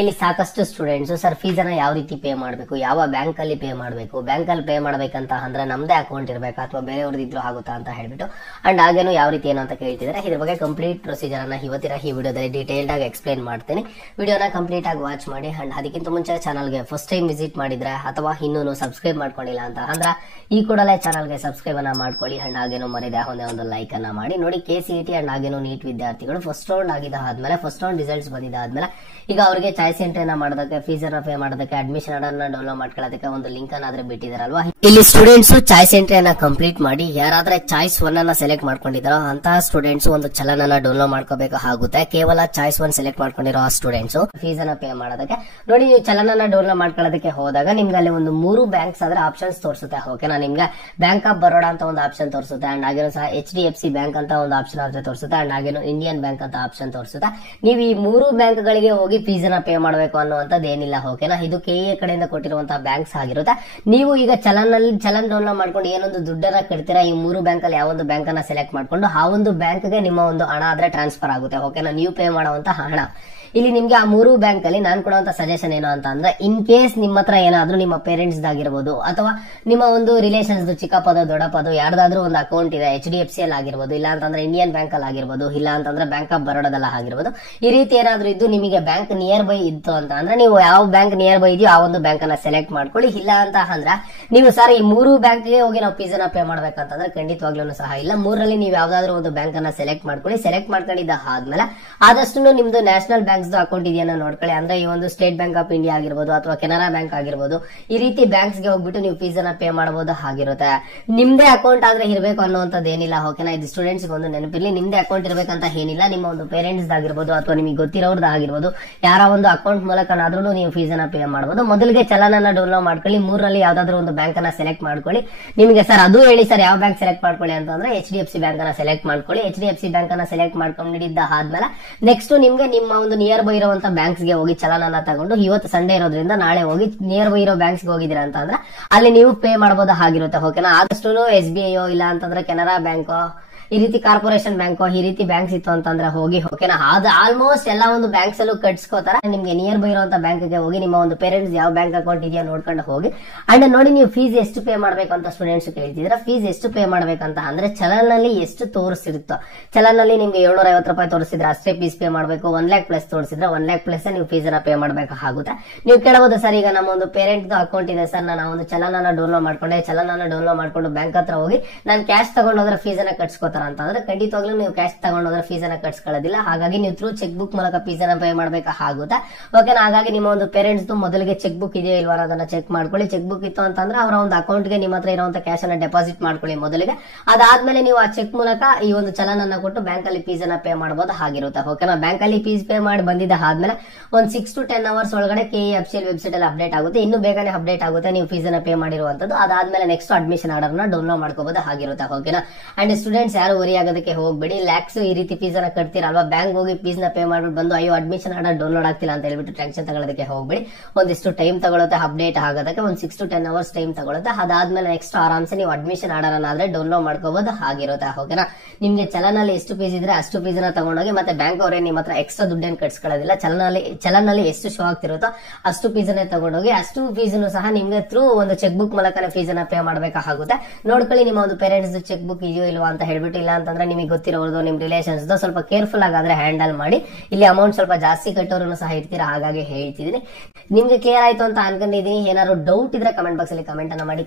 ಇಲ್ಲಿ ಸಾಕಷ್ಟು students sir fees ಅನ್ನ ಯಾವ ರೀತಿ ಪೇ ಮಾಡಬೇಕು, ಯಾವ ಬ್ಯಾಂಕ್ ಅಲ್ಲಿ ಪೇ ಮಾಡಬೇಕು, ಬ್ಯಾಂಕ್ ಅಲ್ಲಿ ಪೇ ಮಾಡ್ಬೇಕಂತ ಅಂದ್ರೆ ನಮ್ದೇ ಅಕೌಂಟ್ ಇರಬೇಕಾ ಅಥವಾ ಬೇರೆಯವ್ರದ್ದು ಇದ್ರು ಆಗುತ್ತಾ ಅಂತ ಹೇಳ್ಬಿಟ್ಟು ಅಂಡ್ ಹಾಗೇನು ಯಾವ ರೀತಿ ಏನು ಅಂತ ಕೇಳ್ತಿದ್ದಾರೆ. ಇದ್ರ ಬಗ್ಗೆ ಕಂಪ್ಲೀಟ್ ಪ್ರೊಸೀಜರ್ ಅನ್ನ ಇವತ್ತಿನ ಈ ವಿಡಿಯೋದಲ್ಲಿ ಡೀಟೇಲ್ಡ್ ಆಗಿ ಎಕ್ಸ್ಪ್ಲೈನ್ ಮಾಡ್ತೀನಿ. ವಿಡಿಯೋನ ಕಂಪ್ಲೀಟ್ ಆಗಿ ವಾಚ್ ಮಾಡಿ. ಅಂಡ್ ಅದಕ್ಕಿಂತ ಮುಂಚೆ ಚಾನಲ್ಗೆ ಫಸ್ಟ್ ಟೈಮ್ ವಿಸಿಟ್ ಮಾಡಿದ್ರೆ ಅಥವಾ ಇನ್ನೂ ಸಬ್ಸ್ಕ್ರೈಬ್ ಮಾಡ್ಕೊಂಡಿಲ್ಲ ಅಂತ ಅಂದ್ರೆ ಈ ಕೂಡಲೇ ಚಾನಲ್ಗೆ ಸಬ್ಸ್ಕ್ರೈಬ್ ಅನ್ನ ಮಾಡ್ಕೊಳ್ಳಿ. ಅಂಡ್ ಹಾಗೇನು ಮರಿದೆ ಒಂದು ಲೈಕ್ ಅನ್ನ ಮಾಡಿ. ನೋಡಿ KCET ಅಂಡ್ ಹಾಗೇನು ನೀಟ್ ವಿದ್ಯಾರ್ಥಿಗಳು ಫಸ್ಟ್ ರೌಂಡ್ ಆಗಿದ್ದಾದ್ಮೇಲೆ ಫಸ್ಟ್ ರೌಂಡ್ ರಿಸಲ್ಟ್ಸ್ ಬಂದಿದ್ದಾದ್ಮೇಲೆ ಈಗ ಅವರಿಗೆ ಚಾಯ್ಸ್ ಎಂಟ್ರಿ ಮಾಡೋದಕ್ಕೆ, ಫೀಸ್ ಅನ್ನ ಪೇ ಮಾಡೋದಕ್ಕೆ, ಅಡ್ಮಿಷನ್ ಅನ್ನ ಡೌನ್ಲೋಡ್ ಮಾಡ್ಕೊಳ್ಳೋದಕ್ಕೆ ಒಂದು ಲಿಂಕ್ ಅನ್ನಾದ್ರೆ ಬಿಟ್ಟಿದಾರಲ್ವಾ. ಇಲ್ಲಿ ಸ್ಟೂಡೆಂಟ್ಸ್ ಚಾಯ್ಸ್ ಎಂಟ್ರಿ ಅನ್ನ ಕಂಪ್ಲೀಟ್ ಮಾಡಿ ಯಾರಾದ್ರೆ ಚಾಯ್ಸ್ 1 ಅನ್ನ ಸೆಲೆಕ್ಟ್ ಮಾಡ್ಕೊಂಡಿದಾರೋ ಅಂತಹ ಸ್ಟೂಡೆಂಟ್ಸ್ ಒಂದು ಚಲನ್ ಅನ್ನ ಡೌನ್ಲೋಡ್ ಮಾಡ್ಕೋಬೇಕಾಗುತ್ತೆ. ಕೇವಲ ಚಾಯ್ಸ್ 1 ಸೆಲೆಕ್ಟ್ ಮಾಡ್ಕೊಂಡಿರೋ ಸ್ಟೂಡೆಂಟ್ಸ್ ಫೀಸ್ ಅನ್ನ ಪೇ ಮಾಡೋದಕ್ಕೆ. ನೋಡಿ, ನೀವು ಚಲನ್ ಅನ್ನ ಡೌನ್ಲೋಡ್ ಮಾಡ್ಕೊಳ್ಳೋದಕ್ಕೆ ಹೋದಾಗ ನಿಮ್ಗೆ ಅಲ್ಲಿ ಒಂದು 3 ಬ್ಯಾಂಕ್ಸ್ ಆದ್ರೆ ಆಪ್ಷನ್ಸ್ ತೋರಿಸುತ್ತೆ. ಓಕೆನಾ, ನಿಮ್ಗೆ ಬ್ಯಾಂಕ್ ಆಫ್ ಬರೋಡಾ ಅಂತ ಒಂದು ಆಪ್ಷನ್ ತೋರಿಸುತ್ತೆ. ಅಂಡ್ ಹಾಗೇನು ಸಹ HDFC ಬ್ಯಾಂಕ್ ಅಂತ ಒಂದು ಆಪ್ಷನ್ ಆದ್ರೆ ತೋರಿಸುತ್ತೆ. ಅಂಡ್ ಹಾಗೇನು ಇಂಡಿಯನ್ ಬ್ಯಾಂಕ್ ಅಂತ ಆಪ್ಷನ್ ತೋರಿಸುತ್ತೆ. ನೀವು ಈ 3 ಬ್ಯಾಂಕ್ ಗಳಿಗೆ ಹೋಗಿ ಫೀಸ್ ಅನ್ನ ಪೇ ಮಾಡಬೇಕು ಅನ್ನುವಂಥದ್ದು ಏನಿಲ್ಲ. ಓಕೆನಾ, ಇದು KE ಕಡೆಯಿಂದ ಕೊಟ್ಟಿರುವಂತಹ ಬ್ಯಾಂಕ್ಸ್ ಆಗಿರುತ್ತೆ. ನೀವು ಈಗ ಚಲನ್ ಡೌನ್ಲೋಡ್ ಮಾಡ್ಕೊಂಡು ಏನೊಂದು ದುಡ್ಡನ್ನ ಕಟ್ತೀರಾ, ಈ 3 ಬ್ಯಾಂಕ್ ಅಲ್ಲಿ ಯಾವೊಂದು ಬ್ಯಾಂಕ್ ಅನ್ನ ಸೆಲೆಕ್ಟ್ ಮಾಡ್ಕೊಂಡು ಆ ಒಂದು ಬ್ಯಾಂಕ್ ಗೆ ನಿಮ್ಮ ಒಂದು ಹಣ ಆದ್ರೆ ಟ್ರಾನ್ಸ್ಫರ್ ಆಗುತ್ತೆ. ಓಕೆನಾ, ನೀವು ಪೇ ಮಾಡುವಂತ ಹಣ ಇಲ್ಲಿ ನಿಮ್ಗೆ ಆ 3 ಬ್ಯಾಂಕ್ ಅಲ್ಲಿ ನಾನು ಕೊಡುವಂತ ಸಜೆಷನ್ ಏನು ಅಂತ ಅಂದ್ರೆ, ಇನ್ ಕೇಸ್ ನಿಮ್ಮ ಹತ್ರ ಏನಾದ್ರೂ ನಿಮ್ಮ ಪೇರೆಂಟ್ಸ್ ಆಗಿರ್ಬೋದು ಅಥವಾ ನಿಮ್ಮ ಒಂದು ರಿಲೇಷನ್ಸ್ ಚಿಕ್ಕಪ್ಪದೋ ದೊಡ್ಡಪ್ಪದೋ ಯಾರ್ದಾದ್ರೂ ಒಂದು ಅಕೌಂಟ್ ಇದೆ, HDFC ಅಲ್ಲಿ ಆಗಿರ್ಬೋದು, ಇಲ್ಲ ಅಂತಂದ್ರೆ ಇಂಡಿಯನ್ ಬ್ಯಾಂಕ್ ಅಲ್ಲಿ ಆಗಿರ್ಬೋದು, ಇಲ್ಲ ಅಂತಂದ್ರೆ ಬ್ಯಾಂಕ್ ಆಫ್ ಬರೋಡಾದಲ್ಲಿ ಆಗಿರ್ಬೋದು, ಈ ರೀತಿ ಏನಾದ್ರೂ ಇದ್ದು ನಿಮಗೆ ಬ್ಯಾಂಕ್ ನಿಯರ್ ಬೈ ಇತ್ತು ಅಂತ ಅಂದ್ರೆ ನೀವು ಯಾವ ಬ್ಯಾಂಕ್ ನಿಯರ್ ಬೈ ಇದೆಯೋ ಆ ಒಂದು ಬ್ಯಾಂಕ್ ಅನ್ನ ಸೆಲೆಕ್ಟ್ ಮಾಡ್ಕೊಳ್ಳಿ. ಇಲ್ಲ ಅಂತ ಅಂದ್ರೆ ನೀವು ಸರ್ ಈ 3 ಬ್ಯಾಂಕ್ ಗೆ ಹೋಗಿ ನಾವು ಫೀಸ್ ಅನ್ನ ಪೇ ಮಾಡ್ಬೇಕಂತಂದ್ರೆ ಖಂಡಿತವಾಗ್ಲೂ ಸಹ ಇಲ್ಲ. 3ರಲ್ಲಿ ನೀವು ಯಾವ್ದಾದ್ರು ಒಂದು ಬ್ಯಾಂಕ್ ಅನ್ನ ಸೆಲೆಕ್ಟ್ ಮಾಡ್ಕೊಳ್ಳಿ. ಸೆಲೆಕ್ಟ್ ಮಾಡ್ಕೊಂಡಿದ್ದ ಆದ್ಮೇಲೆ ಆದಷ್ಟು ನಿಮ್ದು ನ್ಯಾಷನಲ್ ಬ್ಯಾಂಕ್ಸ್ ಅಕೌಂಟ್ ಇದೆಯನ್ನ ನೋಡ್ಕೊಳ್ಳಿ. ಅಂದ್ರೆ ಈ ಒಂದು ಸ್ಟೇಟ್ ಬ್ಯಾಂಕ್ ಆಫ್ ಇಂಡಿಯಾ ಆಗಿರ್ಬೋದು ಅಥವಾ ಕೆನರಾ ಬ್ಯಾಂಕ್ ಆಗಿರ್ಬೋದು, ಈ ರೀತಿ ಬ್ಯಾಂಕ್ಸ್ ಗೆ ಹೋಗ್ಬಿಟ್ಟು ನೀವು ಫೀಸ್ ಅನ್ನ ಪೇ ಮಾಡಬಹುದು ಆಗಿರುತ್ತೆ. ನಿಮ್ದೇ ಅಕೌಂಟ್ ಆದ್ರೆ ಇರಬೇಕು ಅನ್ನುವಂಥದ್ದು ಏನಿಲ್ಲ. ಓಕೆನಾ, ಇದು ಸ್ಟೂಡೆಂಟ್ಸ್ ಒಂದು ನೆನಪಿರ್ಲಿ, ನಿಮ್ದೇ ಅಕೌಂಟ್ ಇರಬೇಕಂತ ಏನಿಲ್ಲ. ನಿಮ್ಮ ಒಂದು ಪೇರೆಂಟ್ಸ್ ಆಗಿರ್ಬೋದು ಅಥವಾ ನಿಮಗೆ ಗೊತ್ತಿರೋರ್ದು ಆಗಿರ್ಬೋದು, ಯಾರ ಒಂದು ಅಕೌಂಟ್ ಮೂಲಕನಾದ್ರೂ ನೀವು ಫೀಸ್ ಅನ್ನ ಪೇ ಮಾಡಬಹುದು. ಮೊದಲಿಗೆ ಚಲನ್ ಅನ್ನ ಡೌನ್ಲೋಡ್ ಮಾಡ್ಕೊಳ್ಳಿ. 3ರಲ್ಲಿ ಯಾವ್ದಾದ್ರು ಒಂದು ಬ್ಯಾಂಕ್ ಅನ್ನ ಸೆಲೆಕ್ಟ್ ಮಾಡ್ಕೊಳ್ಳಿ. ನಿಮಗೆ ಸರ್ ಅದು ಹೇಳಿ ಸರ್ ಯಾವ ಬ್ಯಾಂಕ್ ಸೆಲೆಕ್ಟ್ ಮಾಡ್ಕೊಳ್ಳಿ ಅಂತಂದ್ರೆ HDFC ಬ್ಯಾಂಕ್ ಅನ್ನ ಸೆಲೆಕ್ಟ್ ಮಾಡ್ಕೊಳ್ಳಿ. HDFC ಬ್ಯಾಂಕ್ ಅನ್ನ ಸೆಲೆಕ್ಟ್ ಮಾಡ್ಕೊಂಡಿದ್ದ ಆದ್ಮೇಲೆ ನೆಕ್ಸ್ಟ್ ನಿಮ್ಗೆ ನಿಮ್ಮ ಒಂದು ನಿಯರ್ ಬೈ ಇರುವಂತ ಬ್ಯಾಂಕ್ಸ್ ಗೆ ಹೋಗಿ ಚಲನ್ ಅನ್ನ ತಗೊಂಡು, ಇವತ್ತು ಸಂಡೇ ಇರೋದ್ರಿಂದ ನಾಳೆ ಹೋಗಿ ನಿಯರ್ ಬೈ ಇರೋ ಬ್ಯಾಂಕ್ಸ್ ಗೆ ಹೋಗಿದ್ದೀರಾ ಅಂತ ಅಂದ್ರೆ ಅಲ್ಲಿ ನೀವು ಪೇ ಮಾಡಬಹುದು ಆಗಿರುತ್ತೆ. ಓಕೆನಾ, ಆದಷ್ಟು SBI ಇಲ್ಲ ಅಂತಂದ್ರೆ ಕೆನರಾ ಬ್ಯಾಂಕ್, ಈ ರೀತಿ ಕಾರ್ಪೊರೇಷನ್ ಬ್ಯಾಂಕ್, ಈ ರೀತಿ ಬ್ಯಾಂಕ್ಸ್ ಇತ್ತು ಅಂತಂದ್ರೆ ಹೋಗಿ. ಓಕೆನಾ, ಅದು ಆಲ್ಮೋಸ್ಟ್ ಎಲ್ಲ ಒಂದು ಬ್ಯಾಂಕ್ಸ್ ಅಲ್ಲೂ ಕಟ್ಸ್ಕೋತಾರ. ನಿಮ್ಗೆ ನಿಯರ್ ಬೈ ಇರುವಂತ ಬ್ಯಾಂಕ್ ಗೆ ಹೋಗಿ ನಿಮ್ಮ ಒಂದು ಪೇರೆಂಟ್ಸ್ ಯಾವ ಬ್ಯಾಂಕ್ ಅಕೌಂಟ್ ಇದೆಯಾ ನೋಡ್ಕೊಂಡು ಹೋಗಿ. ಅಂಡ್ ನೋಡಿ, ನೀವು ಫೀಸ್ ಎಷ್ಟು ಪೇ ಮಾಡ್ಬೇಕು ಅಂತ ಸ್ಟೂಡೆಂಟ್ಸ್ ಕೇಳ್ತಿದ್ರೆ, ಫೀಸ್ ಎಷ್ಟು ಪೇ ಮಾಡ್ಬೇಕಂತ ಅಂದ್ರೆ ಚಲನ್ ನಲ್ಲಿ ಎಷ್ಟು ತೋರಿಸಿರುತ್ತೋ, ಚಲನ್ ನಲ್ಲಿ ನಿಮ್ಗೆ 750 ರೂಪಾಯಿ ತೋರಿಸಿದ್ರೆ ಅಷ್ಟೇ ಫೀಸ್ ಪೇ ಮಾಡಬೇಕು. 1 lakh ಪ್ಲಸ್ ತೋರಿಸಿದ್ರೆ 1 lakh ಪ್ಲಸ್ ನೀವು ಫೀಸ್ ಅನ್ನ ಪೇ ಮಾಡಬೇಕಾಗುತ್ತೆ. ನೀವು ಕೇಳಬಹುದು ಸರ್ ಈಗ ನಮ್ಮ ಒಂದು ಪೇರೆಂಟ್ ಅಕೌಂಟ್ ಇದೆ ಸರ್, ನಾನು ಒಂದು ಚಲನ್ ಅನ್ನ ಡೌನ್ಲೋಡ್ ಮಾಡ್ಕೊಂಡೆ, ಚಲನ್ ಅನ್ನ ಡೌನ್ಲೋಡ್ ಮಾಡ್ಕೊಂಡು ಬ್ಯಾಂಕ್ ಹತ್ರ ಹೋಗಿ ನಾನು ಕ್ಯಾಶ್ ತಗೊಂಡೋದ್ರೆ ಫೀಸ್ ಅನ್ನ ಕಟ್ಸ್ಕೋತಾರ ಅಂತಂದ್ರೆ ಖಂಡಿತವಾಗ್ಲೂ ನೀವು ಕ್ಯಾಶ್ ತಗೊಂಡೋದ್ರೆ ಫೀಸ್ ಅನ್ನ ಕಟ್ಸ್ಕೊಳ್ಳೋದಿಲ್ಲ. ಹಾಗಾಗಿ ನೀವು ಥ್ರೂ ಚೆಕ್ ಬುಕ್ ಮೂಲಕ ಫೀಸ್ ಅನ್ನ ಪೇ ಮಾಡಬೇಕಾಗುತ್ತೆ. ಓಕೆನಾ, ಹಾಗಾಗಿ ನಿಮ್ಮ ಒಂದು ಪೇರೆಂಟ್ಸ್ ಮೊದಲಿಗೆ ಚೆಕ್ ಬುಕ್ ಇದೆಯೋ ಇಲ್ವಾ ಅದನ್ನ ಚೆಕ್ ಮಾಡ್ಕೊಳ್ಳಿ. ಚೆಕ್ ಬುಕ್ ಇತ್ತು ಅಂತಂದ್ರೆ ಅವರ ಒಂದು ಅಕೌಂಟ್ ಗೆ ನಿಮ್ಮ ಹತ್ರ ಇರುವಂತ ಕ್ಯಾಶ್ ಅನ್ನ ಡೆಪಾಸಿಟ್ ಮಾಡ್ಕೊಳ್ಳಿ ಮೊದಲಿಗೆ. ಅದಾದ್ಮೇಲೆ ನೀವು ಆ ಚೆಕ್ ಮೂಲಕ ಈ ಒಂದು ಚಲನ್ ಅನ್ನ ಕೊಟ್ಟು ಬ್ಯಾಂಕ್ ಅಲ್ಲಿ ಫೀಸ್ ಅನ್ನ ಪೇ ಮಾಡಬಹುದು ಆಗಿರುತ್ತೆ. ಓಕೆನಾ, ಬ್ಯಾಂಕ್ ಅಲ್ಲಿ ಫೀಸ್ ಪೇ ಮಾಡಿ ಬಂದಿದ್ದ ಆದ್ಮೇಲೆ ಒಂದು 6 to 10 hours ಒಳಗಡೆ KE ಅಫಿಷಿಯಲ್ ವೆಬ್ಸೈಟ್ ಅಲ್ಲಿ ಅಪ್ಡೇಟ್ ಆಗುತ್ತೆ. ಇನ್ನು ಬೇಗನೆ ಅಪ್ಡೇಟ್ ಆಗುತ್ತೆ ನೀವು ಫೀಸ್ ಅನ್ನ ಪೇ ಮಾಡಿರುವಂತದ್ದು. ಅದಾದ್ಮೇಲೆ ನೆಕ್ಸ್ಟ್ ಅಡ್ಮಿಷನ್ ಆರ್ಡರ್ ನ ಡೌನ್ಲೋಡ್ ಮಾಡ್ಕೋಬಹುದು ಆಗಿರುತ್ತೆ. ಓಕೆನಾ, ಅಂಡ್ ಸ್ಟೂಡೆಂಟ್ಸ್ ಯಾರು ವರಿ ಆಗೋದಕ್ಕೆ ಹೋಗ್ಬೇಡಿ. ಲ್ಯಾಕ್ಸ್ ಈ ರೀತಿ ಫೀಸ್ ಅನ್ನ ಕಟ್ತೀರಲ್ವಾ, ಬ್ಯಾಂಕ್ ಹೋಗಿ ಫೀಸ್ ನ ಪೇ ಮಾಡ್ಬಿಟ್ಟು ಬಂದು ಅಯ್ಯೋ ಅಡ್ಮಿಷನ್ ಆರ್ಡರ್ ಡೌನ್ಲೋಡ್ ಆಗ್ತಿಲ್ಲ ಅಂತ ಹೇಳ್ಬಿಟ್ಟು ಟೆನ್ಷನ್ ತಗೊಳ್ಳೋದಕ್ಕೆ ಹೋಗ್ಬೇಡಿ. ಒಂದಿಷ್ಟು ಟೈಮ್ ತಗೊಳುತ್ತೆ ಅಪ್ಡೇಟ್ ಆಗೋದಕ್ಕೆ, ಒಂದು 6 to 10 hours ಟೈಮ್ ತಗೊಳುತ್ತೆ. ಅದಾದ್ಮೇಲೆ ನೆಕ್ಸ್ಟ್ ಆರಾಮ್ಸೆ ನೀವು ಅಡ್ಮಿಷನ್ ಆರ್ಡರ್ ಅನ್ನಾದ್ರೆ ಡೌನ್ಲೋಡ್ ಮಾಡ್ಕೋಬಹುದು ಆಗಿರುತ್ತೆ. ಓಕೆನಾ, ನಿಮ್ಗೆ ಚಲನ್ ಅಲ್ಲಿ ಎಷ್ಟು ಫೀಸ್ ಇದ್ರೆ ಅಷ್ಟು ಫೀಸ್ ಅನ್ನ ತಗೊಂಡೋಗಿ, ಮತ್ತೆ ಬ್ಯಾಂಕ್ ಅವರೇ ನಿಮ್ಮ ಹತ್ರ ಎಕ್ಸ್ಟ್ರಾ ದುಡ್ಡನ್ನು ಕಟ್ಸ್ಕೊಳ್ಳೋದಿಲ್ಲ. ಚಲನ್ ಅಲ್ಲಿ ಎಷ್ಟು ಶೋ ಆಗ್ತಿರುತ್ತೋ ಅಷ್ಟು ಫೀಸ್ ಅನ್ನ ತಗೊಂಡೋಗಿ ಅಷ್ಟು ಫೀಸ್ ಸಹ ನಿಮ್ಗೆ ಥ್ರೂ ಒಂದು ಚೆಕ್ ಬುಕ್ ಮೂಲಕ ಫೀಸ್ ಅನ್ನ ಪೇ ಮಾಡಬೇಕಾಗುತ್ತೆ. ನೋಡ್ಕೊಳ್ಳಿ ನಿಮ್ಮ ಒಂದು ಪೇರೆಂಟ್ಸ್ ಚೆಕ್ ಬುಕ್ ಇದೆಯೋ ಇಲ್ವಾ ಅಂತ ಹೇಳ್ಬಿಟ್ಟು. ಇಲ್ಲ ಅಂತಂದ್ರೆ ನಿಮಗೆ ಗೊತ್ತಿರೋದು ನಿಮ್ ರಿಲೇಷನ್ಸ್ ಸ್ವಲ್ಪ ಕೇರ್ಫುಲ್ ಆಗಾದ್ರೆ ಹ್ಯಾಂಡಲ್ ಮಾಡಿ. ಇಲ್ಲಿ ಅಮೌಂಟ್ ಸ್ವಲ್ಪ ಜಾಸ್ತಿ ಕಟ್ಟೋರು ಸಹ ಇರ್ತೀರಾ, ಹಾಗಾಗಿ ಹೇಳ್ತಿದ್ದೀನಿ. ನಿಮ್ಗೆ ಕ್ಲಿಯರ್ ಆಯ್ತು ಅಂತ ಅನ್ಕೊಂಡಿದೀನಿ. ಏನಾದ್ರು ಡೌಟ್ ಇದ್ರೆ ಕಮೆಂಟ್ ಬಾಕ್ಸ್ ಅಲ್ಲಿ ಕಮೆಂಟ್ ಅನ್ನ ಮಾಡಿ.